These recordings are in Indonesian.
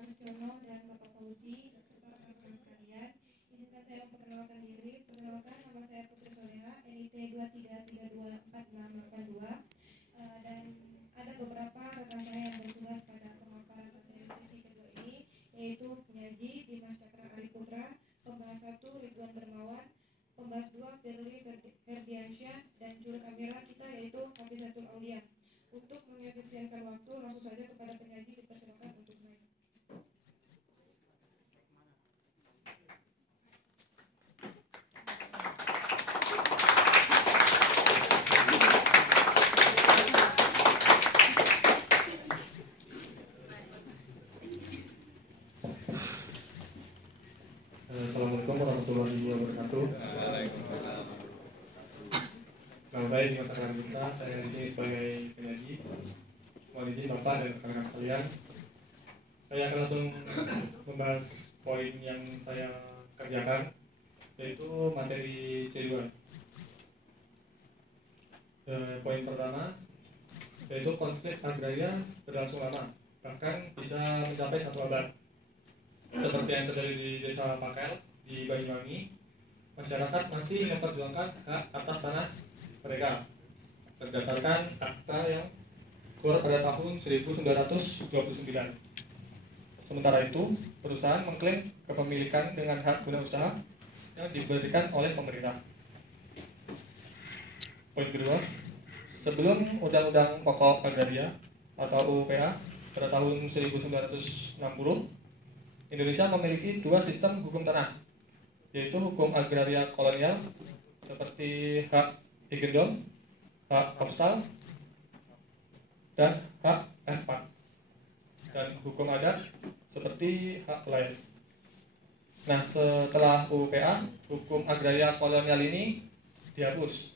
Bapak Rustiono dan Bapak Fauzi, serta rekan-rekan sekalian. Izinkan saya memperkenalkan diri. Perkenalkan, nama saya Putri Soleha, NIT 23324682. Dan ada beberapa rekan saya yang bertugas pada pemaparan materi sesi kedua ini, yaitu penyaji Dimas Cakra Ariputra, pembahas 1 Ridwan Dermawan, pembahas 2 Firly Ferdiansyah, dan juru kamera kita yaitu Hafizatul Aulia. Untuk mengefisienkan waktu, langsung saja kepada penyaji, dipersilakan untuk naik. Assalamualaikum warahmatullahi wabarakatuh. Nama baik di masyarakat kita, saya di sini sebagai penyaji. Mohon izin Bapak dan rekan-rekan sekalian, saya akan langsung membahas poin yang saya kerjakan, yaitu materi C2. Poin pertama yaitu konflik agraria berlangsung lama, bahkan bisa mencapai 1 abad. Seperti yang terjadi di Desa Pakel di Banyuwangi, masyarakat masih memperjuangkan hak atas tanah mereka berdasarkan akta yang keluar pada tahun 1929. Sementara itu, perusahaan mengklaim kepemilikan dengan hak guna usaha yang diberikan oleh pemerintah. Poin kedua, sebelum Undang-Undang Pokok Agraria atau UPA pada tahun 1960, Indonesia memiliki 2 sistem hukum tanah, yaitu hukum agraria kolonial seperti hak Eigendom, hak Hofstall, dan hak Erfurt, dan hukum adat seperti hak lain. Nah, setelah UPA, hukum agraria kolonial ini dihapus.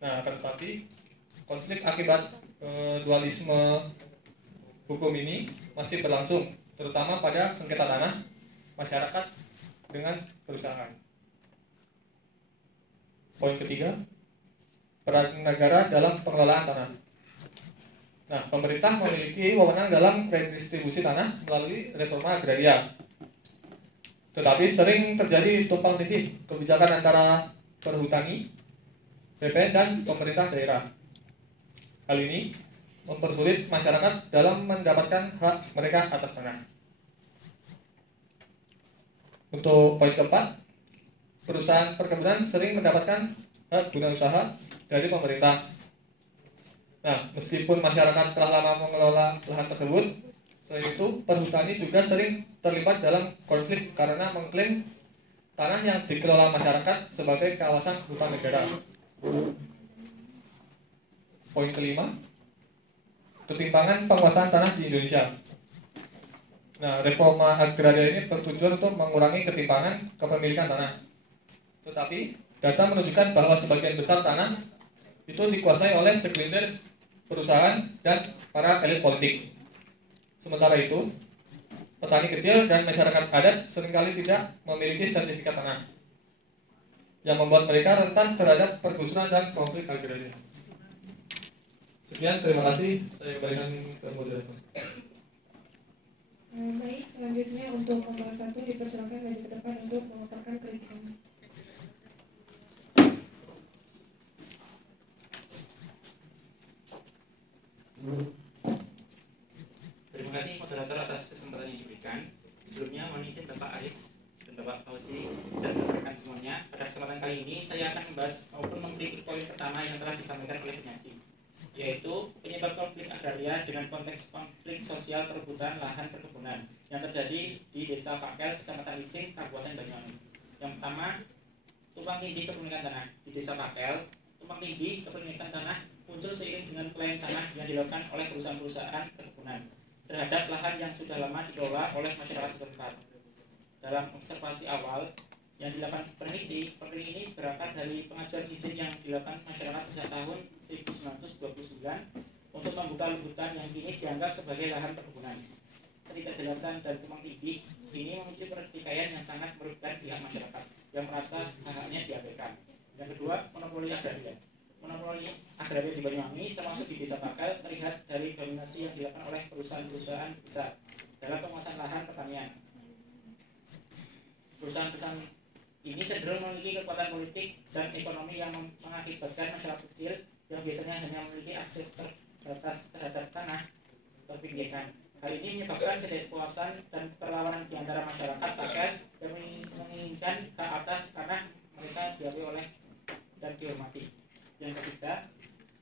Nah, tetapi konflik akibat dualisme hukum ini masih berlangsung, terutama pada sengketa tanah masyarakat dengan perusahaan. Poin ketiga, peran negara dalam pengelolaan tanah. Nah, pemerintah memiliki wewenang dalam redistribusi tanah melalui reforma agraria. Tetapi sering terjadi tumpang tindih kebijakan antara perhutani, BPN, dan pemerintah daerah. Hal ini mempersulit masyarakat dalam mendapatkan hak mereka atas tanah. Untuk poin keempat, perusahaan perkebunan sering mendapatkan hak guna usaha dari pemerintah. Nah, meskipun masyarakat telah lama mengelola lahan tersebut, selain itu perhutani juga sering terlibat dalam konflik karena mengklaim tanah yang dikelola masyarakat sebagai kawasan hutan negara. Poin kelima, ketimpangan penguasaan tanah di Indonesia. Nah, reforma agraria ini bertujuan untuk mengurangi ketimpangan kepemilikan tanah. Tetapi data menunjukkan bahwa sebagian besar tanah itu dikuasai oleh segelintir perusahaan dan para elit politik. Sementara itu, petani kecil dan masyarakat adat seringkali tidak memiliki sertifikat tanah, yang membuat mereka rentan terhadap pergusuran dan konflik agraria. Sekian, terima kasih. Saya kembalikan ke moderator. Baik, selanjutnya untuk pembahas 1 dipersilakan maju ke depan untuk memaparkan kritikannya. Terima kasih moderator atas kesempatan yang diberikan. Sebelumnya mohon izin Bapak Aris dan Bapak Fauzi dan rekan semuanya. Pada kesempatan kali ini saya akan membahas maupun mengkritik poin pertama yang telah disampaikan oleh penyaji, yaitu penyebab konflik agraria dengan konteks konflik sosial perebutan lahan perkebunan yang terjadi di Desa Pakel, Kecamatan Licing, Kabupaten Banyuwangi. Yang pertama, tumpang tindih kepemilikan tanah di Desa Pakel. Tumpang tindih kepemilikan tanah muncul seiring dengan klaim tanah yang dilakukan oleh perusahaan-perusahaan perkebunan terhadap lahan yang sudah lama dikelola oleh masyarakat setempat. Dalam observasi awal yang dilakukan peneliti ini berangkat dari pengajuan izin yang dilakukan masyarakat sejak tahun 1929 untuk membuka lubutan yang kini dianggap sebagai lahan perkebunan. Ketidakjelasan dan tumpang tindih ini memicu pertikaian yang sangat merugikan pihak masyarakat yang merasa hak-haknya diabaikan. Yang kedua, monopoli agraria. monopoli agraria di Banyuwangi termasuk di Desa Pakel terlihat dari dominasi yang dilakukan oleh perusahaan-perusahaan besar dalam penguasaan lahan pertanian. Perusahaan-perusahaan ini cenderung memiliki kekuatan politik dan ekonomi yang mengakibatkan masyarakat kecil yang biasanya hanya memiliki akses terbatas terhadap tanah terpinggirkan. Hal ini menyebabkan ketidakpuasan dan perlawanan di antara masyarakat Pakel yang menginginkan ke atas tanah mereka diakui oleh dan dihormati. Yang ketiga,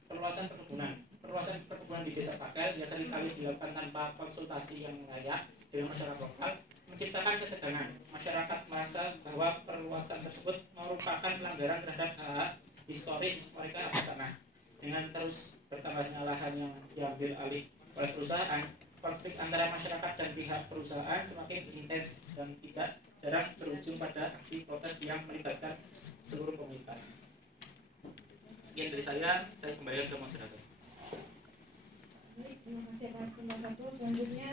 perluasan perkebunan. Perluasan perkebunan di Desa Pakel yang seringkali dilakukan tanpa konsultasi yang layak dengan masyarakat lokal menciptakan ketegangan. Masyarakat merasa bahwa perluasan tersebut merupakan pelanggaran terhadap hak historis mereka atas tanah. Dengan terus bertambahnya lahan yang diambil alih oleh perusahaan, konflik antara masyarakat dan pihak perusahaan semakin intens dan tidak jarang berujung pada aksi protes yang melibatkan seluruh komunitas. Sekian dari saya kembalikan ke moderator. Baik, terima kasih atas pembahasan satu. Selanjutnya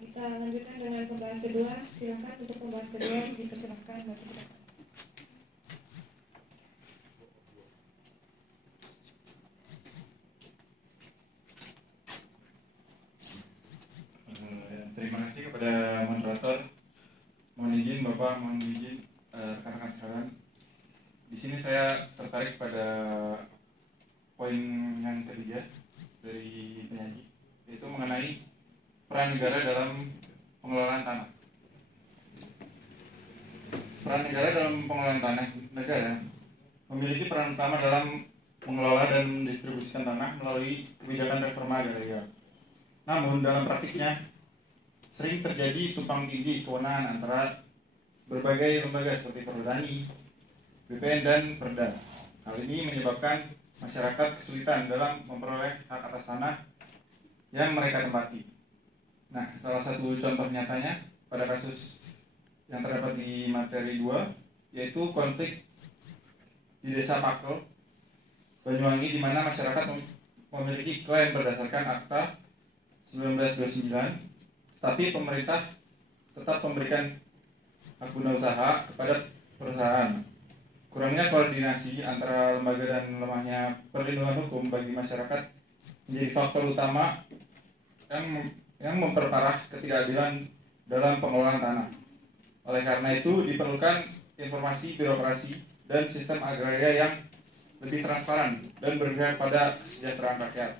kita lanjutkan dengan pembahasan kedua. Silakan untuk pembahasan kedua dipersilakan Mbak Fitra. Terima kasih kepada moderator. Mohon izin Bapak, mohon izin rekan-rekan sekalian. Di sini saya tertarik pada poin yang ketiga dari penyaji, yaitu mengenai peran negara dalam pengelolaan tanah. Peran negara dalam pengelolaan tanah, negara memiliki peran utama dalam mengelola dan mendistribusikan tanah melalui kebijakan reforma agraria. Namun dalam praktiknya sering terjadi tumpang tindih kewenangan antara berbagai lembaga seperti Perhutani, BPN, dan Perda. Hal ini menyebabkan masyarakat kesulitan dalam memperoleh hak atas tanah yang mereka tempati. Nah, salah satu contoh nyatanya pada kasus yang terdapat di materi 2, yaitu konflik di Desa Pakel, Banyuwangi, di mana masyarakat memiliki klaim berdasarkan Akta 1929, tapi pemerintah tetap memberikan hak guna usaha kepada perusahaan. Kurangnya koordinasi antara lembaga dan lemahnya perlindungan hukum bagi masyarakat menjadi faktor utama yang memperparah ketidakadilan dalam pengelolaan tanah. Oleh karena itu diperlukan informasi birokrasi dan sistem agraria yang lebih transparan dan berpihak pada kesejahteraan rakyat.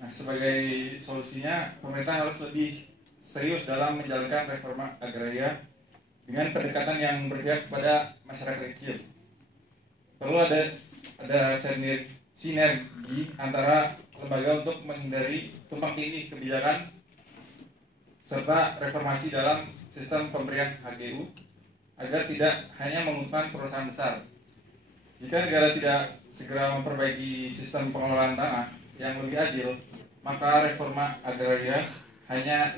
Nah, sebagai solusinya, pemerintah harus lebih serius dalam menjalankan reforma agraria dengan pendekatan yang berpihak kepada masyarakat kecil. Perlu ada sinergi antara lembaga untuk menghindari tumpang tindih kebijakan serta reformasi dalam sistem pemberian HGU agar tidak hanya menguntungkan perusahaan besar. Jika negara tidak segera memperbaiki sistem pengelolaan tanah yang lebih adil, maka reforma agraria hanya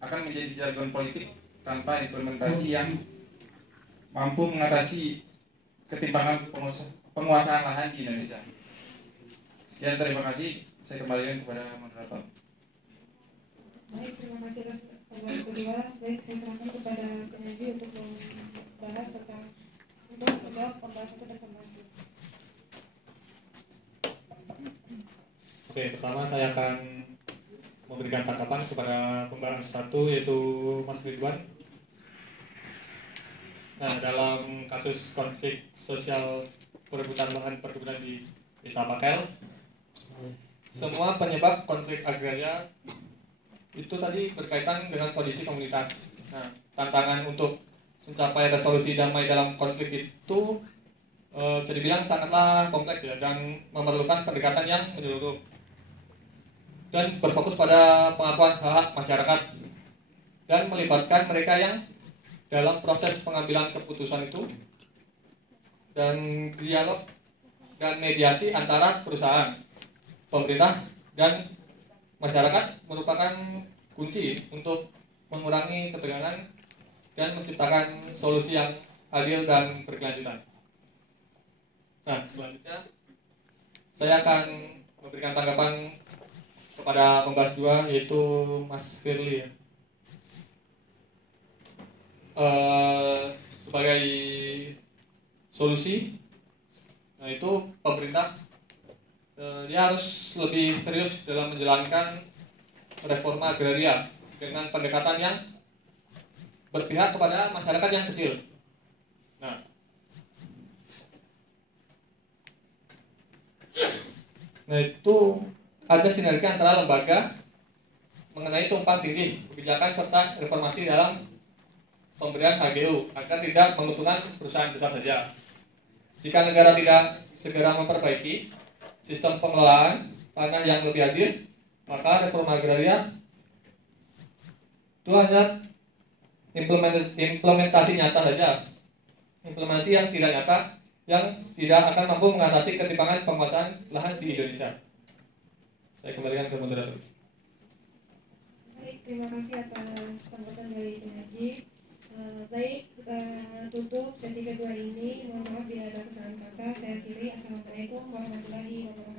akan menjadi jargon politik tanpa implementasi yang mampu mengatasi ketimpangan penguasaan lahan di Indonesia. Sekian, terima kasih. Saya kembalikan kepada moderator. Baik, terima kasih atas pembahasan kedua. Baik, saya serahkan kepada penyaji untuk membahas tentang untuk menjawab pembahasan 1 dan pembahasan 2. Oke, pertama saya akan memberikan tanggapan kepada pembahasan 1, yaitu Mas Ridwan. Nah, dalam kasus konflik sosial perebutan lahan perkebunan di Desa Pakel, semua penyebab konflik agraria itu tadi berkaitan dengan kondisi komunitas. Nah, tantangan untuk mencapai resolusi damai dalam konflik itu bisa dibilang sangatlah kompleks ya, dan memerlukan pendekatan yang menyeluruh dan berfokus pada pengakuan hak masyarakat dan melibatkan mereka yang dalam proses pengambilan keputusan itu, dan dialog dan mediasi antara perusahaan, pemerintah, dan masyarakat merupakan kunci untuk mengurangi ketegangan dan menciptakan solusi yang adil dan berkelanjutan. Nah, selanjutnya saya akan memberikan tanggapan kepada pembahas 2, yaitu Mas Firly ya. Sebagai solusi Nah itu pemerintah dia harus lebih serius dalam menjalankan reforma agraria dengan pendekatan yang berpihak kepada masyarakat yang kecil. Nah itu ada sinergi antara lembaga mengenai tumpang tindih kebijakan serta reformasi dalam pemberian HGU agar tidak menguntungkan perusahaan besar saja. Jika negara tidak segera memperbaiki sistem pengelolaan pangan yang lebih adil, maka reforma agraria itu hanya implementasi nyata saja, implementasi yang tidak nyata, yang tidak akan mampu mengatasi ketimpangan penguasaan lahan di Indonesia. Saya kembalikan ke moderator. Baik, terima kasih atas tanggapan dari penyaji. Baik, kita tutup sesi kedua ini. Mohon maaf bila ada kesalahan kata. Saya akhiri. Assalamualaikum warahmatullahi wabarakatuh.